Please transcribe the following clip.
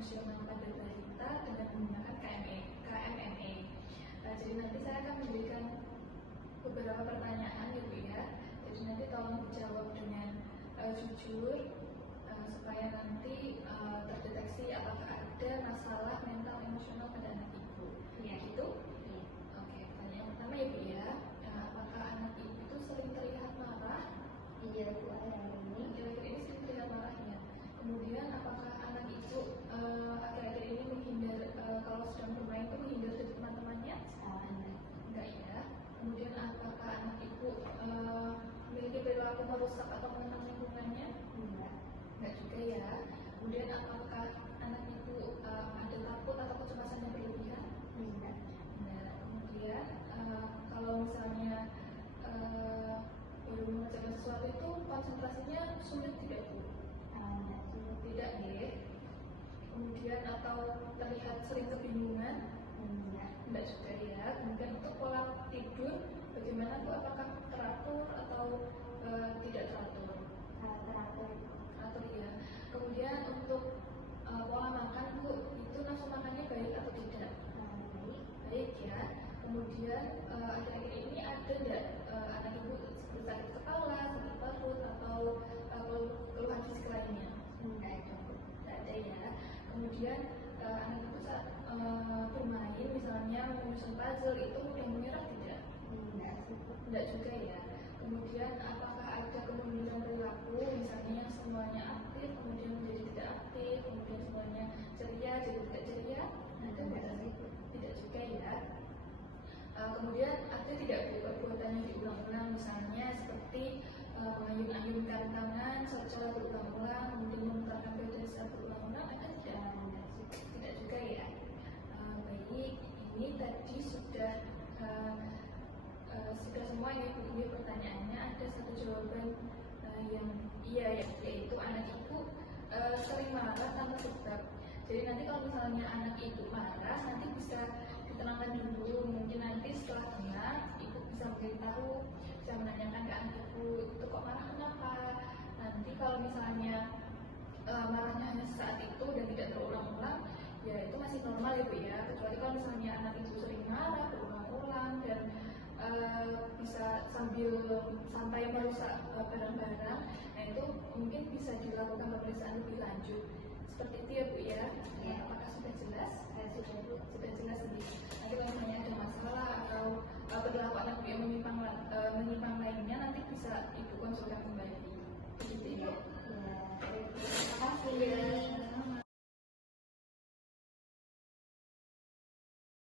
emosional pada balita dengan menggunakan KMMA. Jadi nanti saya akan memberikan beberapa pertanyaan ya Bu ya. Jadi nanti tolong dijawab dengan jujur supaya nanti terdeteksi apakah ada masalah mental emosional pada anak ibu. Ya gitu? Ya. Oke, pertanyaan pertama ya Bu ya. Apakah anak ibu itu sering terlihat marah? Iya Bu, akhir-akhir ini sering terlihat marah ya. Kemudian apakah anak ibu akhir-akhir ini menghindar kalau sedang bermain itu menghindar dari teman-temannya? Enggak ya. Kemudian apakah anak ibu memiliki perilaku merusak atau mengenang lingkungannya? Enggak juga ya. Kemudian apakah anak ibu ada takut atau kecemasan yang berlebihan? Enggak. Nah, kemudian kalau misalnya baru mengerjakan sesuatu itu konsentrasinya sulit tidak Bu? Tidak ya. Kemudian atau terlihat sering kebingungan? Enggak juga ya. Kemudian untuk pola tidur bagaimana Bu? Apakah teratur atau tidak teratur? Teratur ya. Kemudian untuk pola makan Bu, itu nafsu makannya baik atau tidak? Baik ya. Kemudian akhir-akhir ini ada tidak anak ibu seperti sakit kepala, sakit perut atau keluhan fisik lainnya? Tidak ada ya. Kemudian anak ibu saat bermain misalnya menyusun puzzle itu mudah menyerah tidak? Tidak juga ya. Kemudian apakah ada kemunduran perilaku misalnya yang semuanya aktif kemudian menjadi tidak aktif, kemudian semuanya ceria jadi tidak ceria? Tidak juga ya. Kemudian ada tidak Bu perbuatan yang diulang-ulang misalnya seperti mengayun-ayunkan tangan secara berulang-ulang, kemudian memutarkan badan secara berulang-ulang, ada tidak? Tidak juga ya. Baik, ini tadi sudah semua ya Bu, ini pertanyaannya ada satu jawaban yang iya ya, yaitu anak ibu sering marah tanpa sebab. Jadi nanti kalau misalnya anak ibu marah nanti bisa ditenangkan dulu, mungkin nanti setelah dengar ibu bisa memberitahu, bisa menanyakan ke anak ibu itu kok marah kenapa. Nanti kalau misalnya marahnya hanya saat itu dan tidak terulang-ulang ya itu masih normal ya Bu ya. Kecuali kalau misalnya anak ibu sering marah berulang-ulang dan bisa sampai merusak barang-barang, nah itu mungkin bisa dilakukan pemeriksaan lebih lanjut seperti itu ya Bu ya. Apakah sudah jelas? Sudah jelas nih. Nanti kalau misalnya ada masalah atau perilaku anak ibu yang menyimpang lainnya nanti bisa ibu konsulkan kembali.